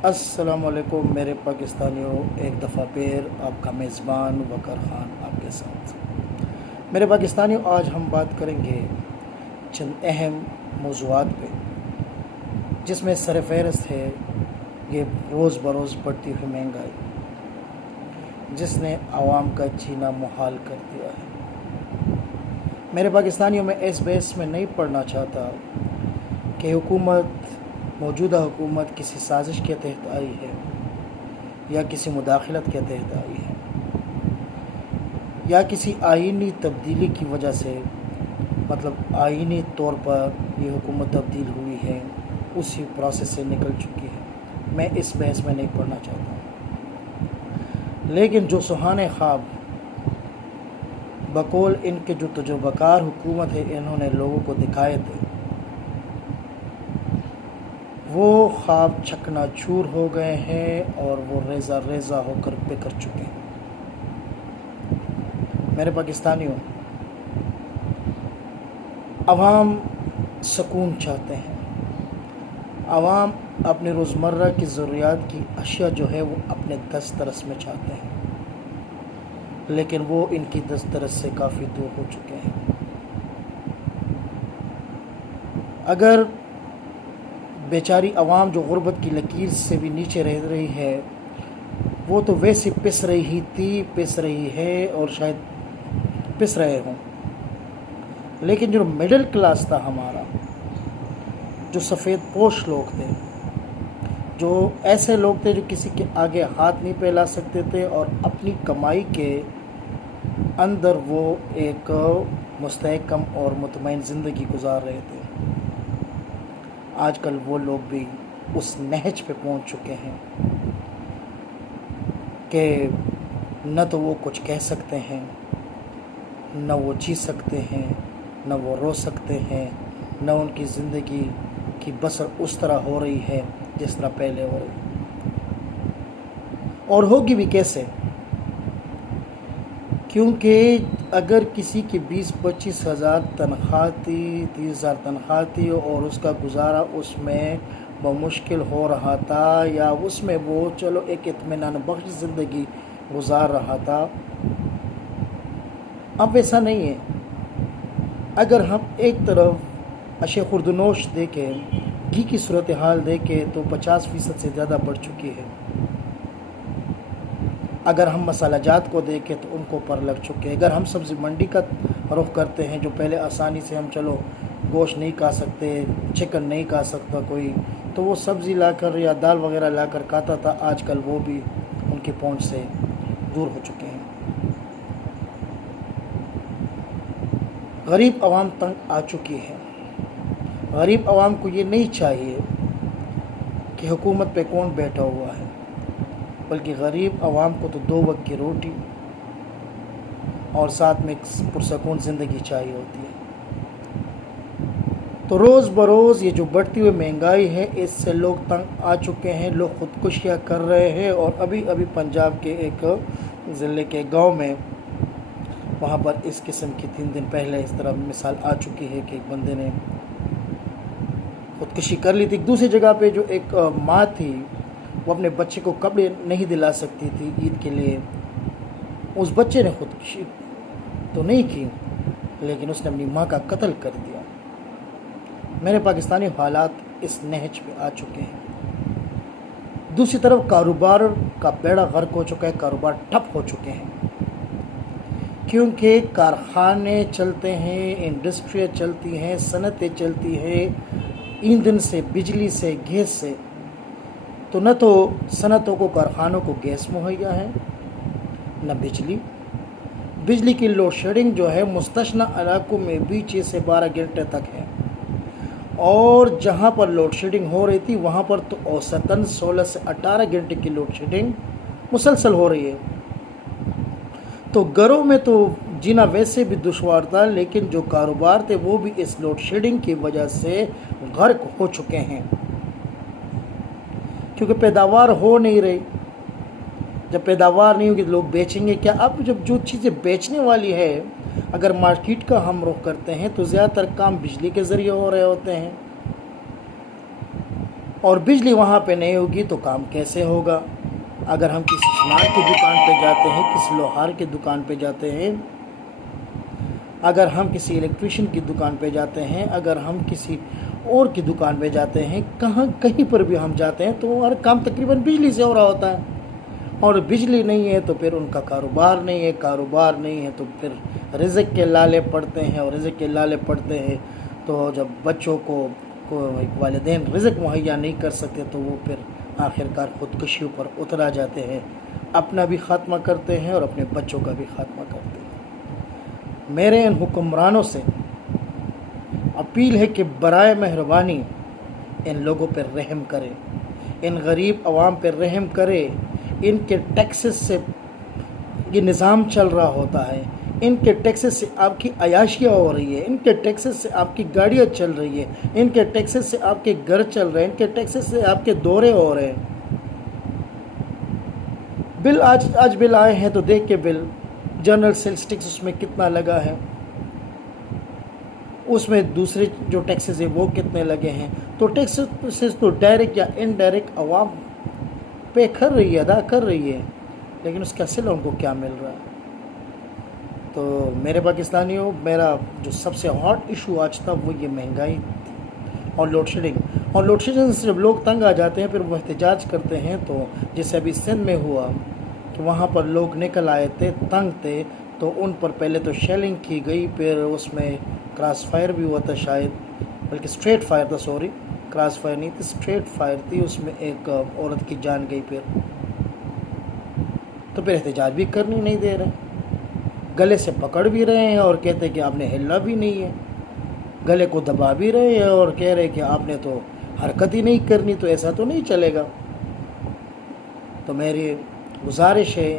السلام علیکم میرے پاکستانیوں، ایک دفعہ پھر آپ کا میزبان وقار خان آپ کے ساتھ۔ میرے پاکستانیوں، آج ہم بات کریں گے چند اہم موضوعات پہ، جس میں سر فہرست ہے یہ روز بروز بڑھتی ہوئی مہنگائی، جس نے عوام کا جینا محال کر دیا ہے۔ میرے پاکستانیوں، میں اس بحث میں نہیں پڑھنا چاہتا کہ موجودہ حکومت کسی سازش کے تحت آئی ہے یا کسی مداخلت کے تحت آئی ہے یا کسی آئینی تبدیلی کی وجہ سے، مطلب آئینی طور پر یہ حکومت تبدیل ہوئی ہے، اسی پروسیس سے نکل چکی ہے۔ میں اس بحث میں نہیں پڑھنا چاہتا، لیکن جو سہانے خواب بقول ان کے جو تجربہ کار حکومت ہے انہوں نے لوگوں کو دکھائے تھے، وہ خواب چکنا چور ہو گئے ہیں اور وہ ریزہ ریزہ ہو کر بکھر چکے ہیں۔ میرے پاکستانیوں، عوام سکون چاہتے ہیں، عوام اپنی روزمرہ کی ضروریات کی اشیاء جو ہے وہ اپنے دسترس میں چاہتے ہیں، لیکن وہ ان کی دسترس سے کافی دور ہو چکے ہیں۔ اگر بیچاری عوام جو غربت کی لکیر سے بھی نیچے رہ رہی ہے، وہ تو ویسے پس رہی ہے اور شاید پس رہے ہوں، لیکن جو مڈل کلاس تھا ہمارا، جو سفید پوش لوگ تھے، جو ایسے لوگ تھے جو کسی کے آگے ہاتھ نہیں پھیلا سکتے تھے اور اپنی کمائی کے اندر وہ ایک مستحکم اور مطمئن زندگی گزار رہے تھے، آج کل وہ لوگ بھی اس نہج پہ پہنچ چکے ہیں کہ نہ تو وہ کچھ کہہ سکتے ہیں، نہ وہ جی سکتے ہیں، نہ وہ رو سکتے ہیں، نہ ان کی زندگی کی بسر اس طرح ہو رہی ہے جس طرح پہلے ہو رہی، اور ہوگی بھی کیسے؟ کیونکہ اگر کسی کی 20-25 ہزار تنخواہ تھی، 30 ہزار تنخواہ تھی اور اس کا گزارا اس میں بمشکل ہو رہا تھا، یا اس میں وہ چلو ایک اطمینان بخش زندگی گزار رہا تھا، اب ایسا نہیں ہے۔ اگر ہم ایک طرف اشے خوردنوش دیکھیں، گھی کی صورتحال دیکھیں تو 50% سے زیادہ بڑھ چکی ہے۔ اگر ہم مسالہ جات کو دیکھیں تو ان کو پر لگ چکے ہیں۔ اگر ہم سبزی منڈی کا رخ کرتے ہیں، جو پہلے آسانی سے ہم چلو گوشت نہیں کھا سکتے، چکن نہیں کھا سکتا کوئی، تو وہ سبزی لا کر یا دال وغیرہ لا کر کھاتا تھا، آج کل وہ بھی ان کی پہنچ سے دور ہو چکے ہیں۔ غریب عوام تنگ آ چکی ہے۔ غریب عوام کو یہ نہیں چاہیے کہ حکومت پہ کون بیٹھا ہوا ہے، بلکہ غریب عوام کو تو 2 وقت کی روٹی اور ساتھ میں ایک پرسکون زندگی چاہیے ہوتی ہے۔ تو روز بروز یہ جو بڑھتی ہوئی مہنگائی ہے، اس سے لوگ تنگ آ چکے ہیں، لوگ خودکشیاں کر رہے ہیں، اور ابھی پنجاب کے ایک ضلع کے گاؤں میں، وہاں پر اس قسم کی 3 دن پہلے اس طرح مثال آ چکی ہے کہ ایک بندے نے خودکشی کر لی تھی۔ ایک دوسری جگہ پہ جو ایک ماں تھی، وہ اپنے بچے کو کپڑے نہیں دلا سکتی تھی عید کے لیے، اس بچے نے خودکشی تو نہیں کی، لیکن اس نے اپنی ماں کا قتل کر دیا۔ میرے پاکستانی حالات اس نہج پہ آ چکے ہیں۔ دوسری طرف کاروبار کا بیڑا غرق ہو چکا ہے، کاروبار ٹھپ ہو چکے ہیں، کیونکہ کارخانے چلتے ہیں، انڈسٹریاں چلتی ہیں، صنعتیں چلتی ہیں، ایندھن سے، بجلی سے، گیس سے، تو نہ تو صنعتوں کو، کارخانوں کو گیس مہیا ہے، نہ بجلی کی لوڈ شیڈنگ جو ہے مستثنی علاقوں میں بھی 6 سے 12 گھنٹے تک ہے، اور جہاں پر لوڈ شیڈنگ ہو رہی تھی وہاں پر تو اوسطاً 16 سے 18 گھنٹے کی لوڈ شیڈنگ مسلسل ہو رہی ہے۔ تو گھروں میں تو جینا ویسے بھی دشوار تھا، لیکن جو کاروبار تھے وہ بھی اس لوڈ شیڈنگ کی وجہ سے غرق ہو چکے ہیں، کیونکہ پیداوار ہو نہیں رہی۔ جب پیداوار نہیں ہوگی تو لوگ بیچیں گے کیا؟ اب جب جو چیزیں بیچنے والی ہے، اگر مارکیٹ کا ہم رخ کرتے ہیں تو زیادہ تر کام بجلی کے ذریعے ہو رہے ہوتے ہیں، اور بجلی وہاں پہ نہیں ہوگی تو کام کیسے ہوگا؟ اگر ہم کسی سنار کی دکان پہ جاتے ہیں، کسی لوہار کی دکان پہ جاتے ہیں، اگر ہم کسی الیکٹریشین کی دکان پہ جاتے ہیں، اگر ہم کسی اور کی دکان پہ جاتے ہیں، کہیں پر بھی ہم جاتے ہیں تو ہر کام تقریباً بجلی سے ہو رہا ہوتا ہے، اور بجلی نہیں ہے تو پھر ان کا کاروبار نہیں ہے، کاروبار نہیں ہے تو پھر رزق کے لالے پڑتے ہیں، اور رزق کے لالے پڑتے ہیں تو جب بچوں کو والدین رزق مہیا نہیں کر سکتے تو وہ پھر آخرکار خودکشیوں پر اترا جاتے ہیں، اپنا بھی خاتمہ کرتے ہیں اور اپنے بچوں کا بھی خاتمہ کرتے ہیں۔ میرے ان حکمرانوں سے اپیل ہے کہ برائے مہربانی ان لوگوں پر رحم کرے، ان غریب عوام پر رحم کرے۔ ان کے ٹیکسز سے یہ نظام چل رہا ہوتا ہے، ان کے ٹیکسز سے آپ کی عیاشیاں ہو رہی ہے، ان کے ٹیکسز سے آپ کی گاڑیاں چل رہی ہے، ان کے ٹیکسز سے آپ کے گھر چل رہے ہیں، ان کے ٹیکسز سے آپ کے دورے ہو رہے ہیں۔ بل آج بل آئے ہیں تو دیکھ کے بل جنرل سیلز ٹیکس اس میں کتنا لگا ہے، اس میں دوسرے جو ٹیکسز ہیں وہ کتنے لگے ہیں، تو ٹیکسز تو ڈائریکٹ یا انڈائریکٹ عوام پے کر رہی ہے، ادا کر رہی ہے، لیکن اس کا صلہ ان کو کیا مل رہا ہے؟ تو میرے پاکستانیوں، میرا جو سب سے ہاٹ ایشو آج تھا وہ یہ مہنگائی تھی اور لوڈ شیڈنگ۔ اور لوڈ شیڈنگ سے جب لوگ تنگ آ جاتے ہیں پھر وہ احتجاج کرتے ہیں، تو جیسے ابھی سندھ میں ہوا کہ وہاں پر لوگ نکل آئے تھے، تنگ تھے، تو ان پر پہلے تو شیلنگ کی گئی، پھر اس میں کراس فائر بھی ہوا تھا شاید، بلکہ اسٹریٹ فائر تھا، سوری کراس فائر نہیں تھی، اسٹریٹ فائر تھی، اس میں ایک عورت کی جان گئی۔ پھر احتجاج بھی کرنے نہیں دے رہے، گلے سے پکڑ بھی رہے ہیں اور کہتے ہیں کہ آپ نے ہلنا بھی نہیں ہے، گلے کو دبا بھی رہے ہیں اور کہہ رہے ہیں کہ آپ نے تو حرکت ہی نہیں کرنی، تو ایسا تو نہیں چلے گا۔ تو میری گزارش ہے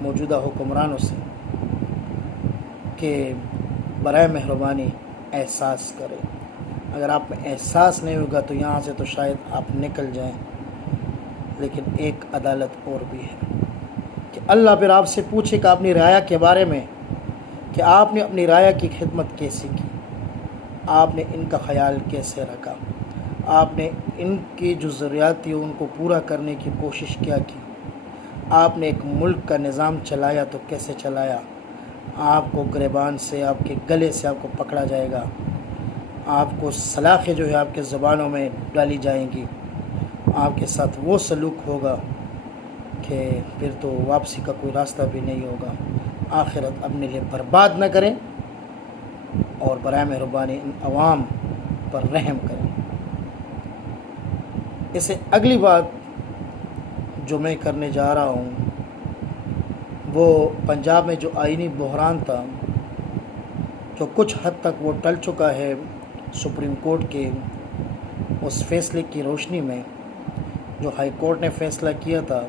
موجودہ حکمرانوں سے کہ برائے مہربانی احساس کریں، اگر آپ میں احساس نہیں ہوگا تو یہاں سے تو شاید آپ نکل جائیں، لیکن ایک عدالت اور بھی ہے کہ اللہ پھر آپ سے پوچھے کہ اپنی رعایا کے بارے میں کہ آپ نے اپنی رعایا کی خدمت کیسی کی، آپ نے ان کا خیال کیسے رکھا، آپ نے ان کی جو ضروریات تھی ان کو پورا کرنے کی کوشش کیا کی، آپ نے ایک ملک کا نظام چلایا تو کیسے چلایا۔ آپ کو گریبان سے، آپ کے گلے سے آپ کو پکڑا جائے گا، آپ کو سلاخیں جو ہے آپ کے زبانوں میں ڈالی جائیں گی، آپ کے ساتھ وہ سلوک ہوگا کہ پھر تو واپسی کا کوئی راستہ بھی نہیں ہوگا۔ آخرت اپنے لیے برباد نہ کریں اور برائے مہربانی ان عوام پر رحم کریں۔ اسے اگلی بات جو میں کرنے جا رہا ہوں وہ پنجاب میں جو آئینی بحران تھا، جو کچھ حد تک وہ ٹل چکا ہے سپریم کورٹ کے اس فیصلے کی روشنی میں، جو ہائی کورٹ نے فیصلہ کیا تھا،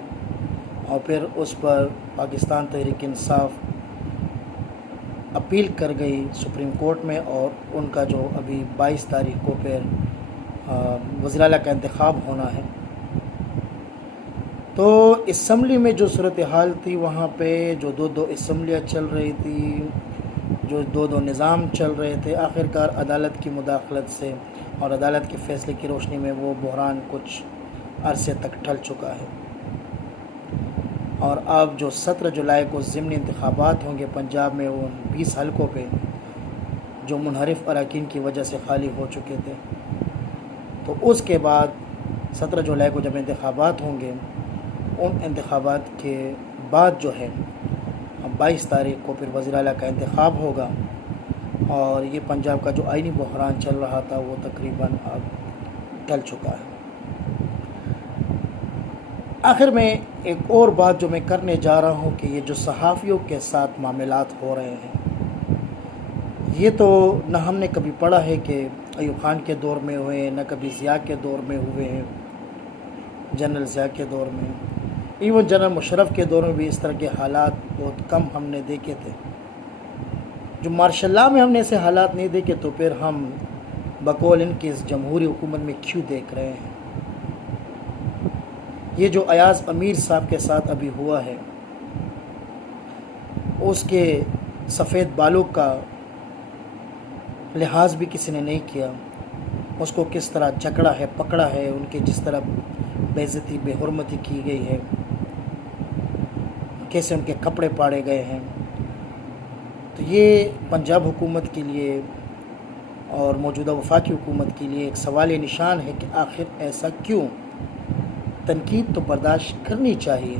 اور پھر اس پر پاکستان تحریک انصاف اپیل کر گئی سپریم کورٹ میں، اور ان کا جو ابھی 22 تاریخ کو پھر وزیر اعلیٰ کا انتخاب ہونا ہے۔ تو اسمبلی میں جو صورتحال تھی، وہاں پہ جو دو اسمبلیاں چل رہی تھی، جو دو نظام چل رہے تھے، آخرکار عدالت کی مداخلت سے اور عدالت کے فیصلے کی روشنی میں وہ بحران کچھ عرصے تک ٹل چکا ہے، اور اب جو 17 جولائی کو ضمنی انتخابات ہوں گے پنجاب میں، وہ 20 حلقوں پہ جو منحرف اراکین کی وجہ سے خالی ہو چکے تھے، تو اس کے بعد 17 جولائی کو جب انتخابات ہوں گے، ان انتخابات کے بعد جو ہے 22 تاریخ کو پھر وزیر اعلیٰ کا انتخاب ہوگا، اور یہ پنجاب کا جو آئینی بحران چل رہا تھا وہ تقریباً اب ٹل چکا ہے۔ آخر میں ایک اور بات جو میں کرنے جا رہا ہوں کہ یہ جو صحافیوں کے ساتھ معاملات ہو رہے ہیں، یہ تو نہ ہم نے کبھی پڑھا ہے کہ ایوب خان کے دور میں ہوئے، نہ کبھی ضیاء کے دور میں ہوئے ہیں، جنرل ضیاء کے دور میں، ایون جنرل مشرف کے دور میں بھی اس طرح کے حالات بہت کم ہم نے دیکھے تھے۔ جو مارشل لاء میں ہم نے ایسے حالات نہیں دیکھے، تو پھر ہم بقول ان کی اس جمہوری حکومت میں کیوں دیکھ رہے ہیں؟ یہ جو ایاز امیر صاحب کے ساتھ ابھی ہوا ہے، اس کے سفید بالوں کا لحاظ بھی کسی نے نہیں کیا، اس کو کس طرح جکڑا ہے، پکڑا ہے، ان کے جس طرح بے عزتی، بے حرمتی کی گئی ہے، کیسے ان کے کپڑے پاڑے گئے ہیں. تو یہ پنجاب حکومت کے لیے اور موجودہ وفاقی حکومت کے لیے ایک سوال نشان ہے کہ آخر ایسا کیوں. تنقید تو برداشت کرنی چاہیے.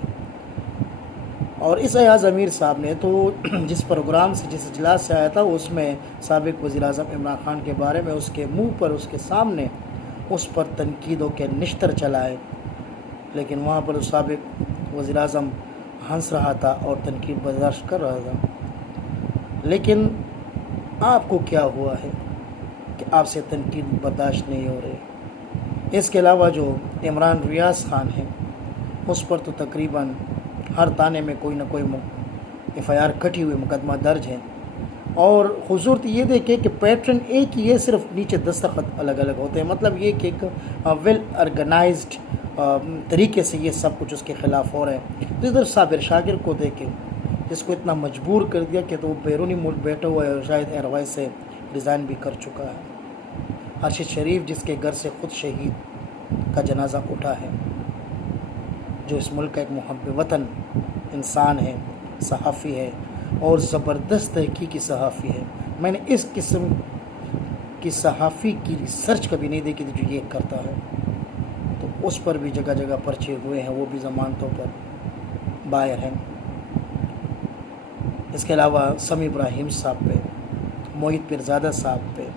اور اس ایاز امیر صاحب نے تو جس پروگرام سے، جس اجلاس سے آیا تھا، اس میں سابق وزیر اعظم عمران خان کے بارے میں اس کے منہ پر، اس کے سامنے اس پر تنقیدوں کے نشتر چلائے، لیکن وہاں پر سابق وزیر اعظم ہنس رہا تھا اور تنقید برداشت کر رہا تھا. لیکن آپ کو کیا ہوا ہے کہ آپ سے تنقید برداشت نہیں ہو رہی؟ اس کے علاوہ جو عمران ریاض خان ہے، اس پر تو تقریباً ہر تانے میں کوئی نہ کوئی FIR کٹی ہوئی، مقدمہ درج ہے. اور خوبصورت یہ دیکھیں کہ پیٹرن ایک ہی ہے، صرف نیچے دستخط الگ الگ ہوتے ہیں. مطلب یہ کہ ایک ویل آرگنائزڈ طریقے سے یہ سب کچھ اس کے خلاف ہو رہا ہے. تو ادھر صابر شاکر کو دیکھیں، جس کو اتنا مجبور کر دیا کہ تو وہ بیرونی ملک بیٹھا ہوا ہے اور شاید ایئروائز سے ریزائن بھی کر چکا ہے. ارشد شریف، جس کے گھر سے خود شہید کا جنازہ اٹھا ہے، جو اس ملک کا ایک محب وطن انسان ہے، صحافی ہے اور زبردست تحقیقی صحافی ہے. میں نے اس قسم کی صحافی کی ریسرچ کبھی نہیں دیکھی تھی جو یہ کرتا ہے. تو اس پر بھی جگہ جگہ پرچے ہوئے ہیں، وہ بھی ضمانتوں پر باہر ہیں. اس کے علاوہ سمیع ابراہیم صاحب پہ، موہت پیرزادہ صاحب پہ،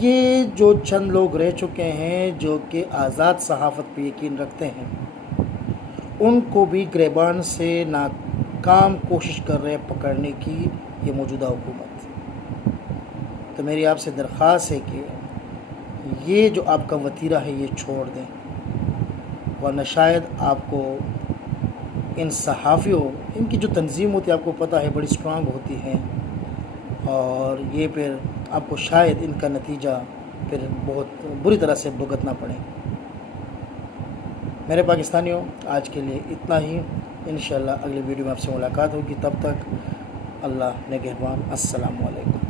یہ جو چند لوگ رہ چکے ہیں جو کہ آزاد صحافت پہ یقین رکھتے ہیں، ان کو بھی گریبان سے ناکام کوشش کر رہے پکڑنے کی یہ موجودہ حکومت. تو میری آپ سے درخواست ہے کہ یہ جو آپ کا وتیرہ ہے یہ چھوڑ دیں، ورنہ شاید آپ کو ان صحافیوں، ان کی جو تنظیم ہوتی ہے آپ کو پتہ ہے بڑی اسٹرانگ ہوتی ہے، اور یہ پھر آپ کو شاید ان کا نتیجہ پھر بہت بری طرح سے بھگتنا پڑے. میرے پاکستانیوں، آج کے لیے اتنا ہی. انشاءاللہ اگلی ویڈیو میں آپ سے ملاقات ہوگی. تب تک اللہ نگہبان. السلام علیکم.